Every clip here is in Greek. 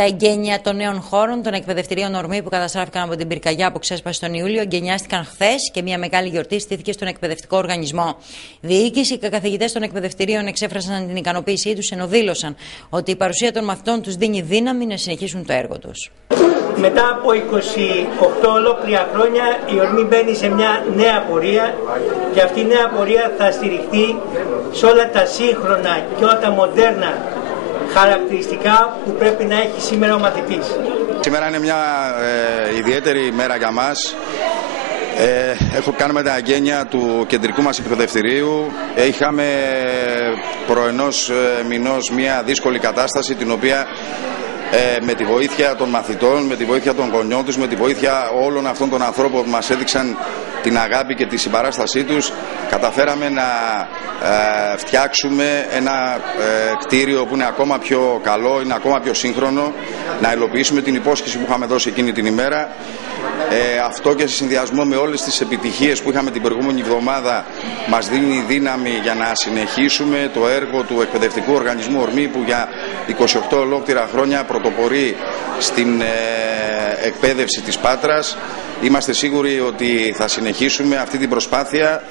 Τα εγγένεια των νέων χώρων των εκπαιδευτηρίων ορμή που καταστράφηκαν από την πυρκαγιά που ξέσπασε τον Ιούλιο εγκαινιάστηκαν χθες και μια μεγάλη γιορτή στήθηκε στον εκπαιδευτικό οργανισμό. Διοίκηση και καθηγητές των εκπαιδευτηρίων εξέφρασαν την ικανοποίησή τους, ενώ δήλωσαν ότι η παρουσία των μαθητών τους δίνει δύναμη να συνεχίσουν το έργο τους. Μετά από 28 ολόκληρα χρόνια η ορμή μπαίνει σε μια νέα πορεία και αυτή η νέα πορεία θα στηριχθεί σε όλα τα σύγχρονα και όλα τα μοντέρνα χαρακτηριστικά που πρέπει να έχει σήμερα ο μαθητής. Σήμερα είναι μια ιδιαίτερη ημέρα για μας. Κάνουμε τα εγγένεια του κεντρικού μας εκπαιδευτηρίου. Είχαμε προενός μηνός μια δύσκολη κατάσταση, την οποία με τη βοήθεια των μαθητών, με τη βοήθεια των γονιών τους, με τη βοήθεια όλων αυτών των ανθρώπων που μας έδειξαν την αγάπη και τη συμπαράστασή τους, καταφέραμε να φτιάξουμε ένα κτίριο που είναι ακόμα πιο καλό, είναι ακόμα πιο σύγχρονο, να υλοποιήσουμε την υπόσχεση που είχαμε δώσει εκείνη την ημέρα. Αυτό και σε συνδυασμό με όλες τις επιτυχίες που είχαμε την προηγούμενη εβδομάδα μας δίνει δύναμη για να συνεχίσουμε το έργο του εκπαιδευτικού οργανισμού ορμή, που για 28 ολόκληρα χρόνια πρωτοπορεί στην εκπαίδευση της Πάτρας. Είμαστε σίγουροι ότι θα συνεχίσουμε αυτή την προσπάθεια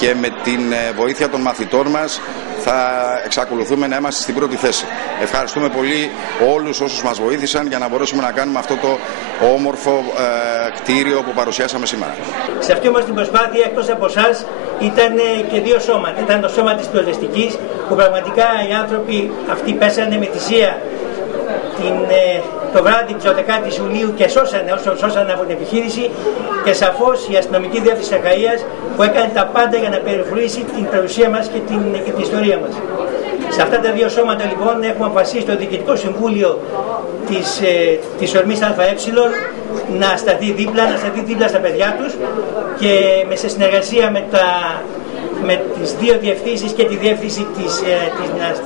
και με την βοήθεια των μαθητών μας θα εξακολουθούμε να είμαστε στην πρώτη θέση. Ευχαριστούμε πολύ όλους όσους μας βοήθησαν για να μπορέσουμε να κάνουμε αυτό το όμορφο κτίριο που παρουσιάσαμε σήμερα. Σε αυτή όμως την προσπάθεια, εκτός από εσάς, ήταν και δύο σώματα. Ήταν το σώμα της πυροσβεστικής, που πραγματικά οι άνθρωποι αυτοί πέσανε με θυσία το βράδυ της 12ης Ιουλίου και σώσανε από την επιχείρηση, και σαφώς η αστυνομική διεύθυνση Αχαΐας που έκανε τα πάντα για να περιφρουρήσει την περιουσία μας και την ιστορία μας. Σε αυτά τα δύο σώματα λοιπόν έχουμε αποφασίσει το Διοικητικό Συμβούλιο της ορμής ΑΕ να σταθεί δίπλα στα παιδιά τους, και σε συνεργασία με τις δύο διευθύνσεις, και τη διεύθυνση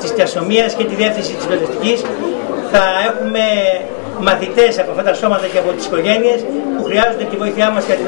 της αστυνομίας και τη διεύθυνση της πυροσβεστικής, θα έχουμε μαθητές από αυτά τα σώματα και από τις οικογένειες που χρειάζονται τη βοήθειά μας για την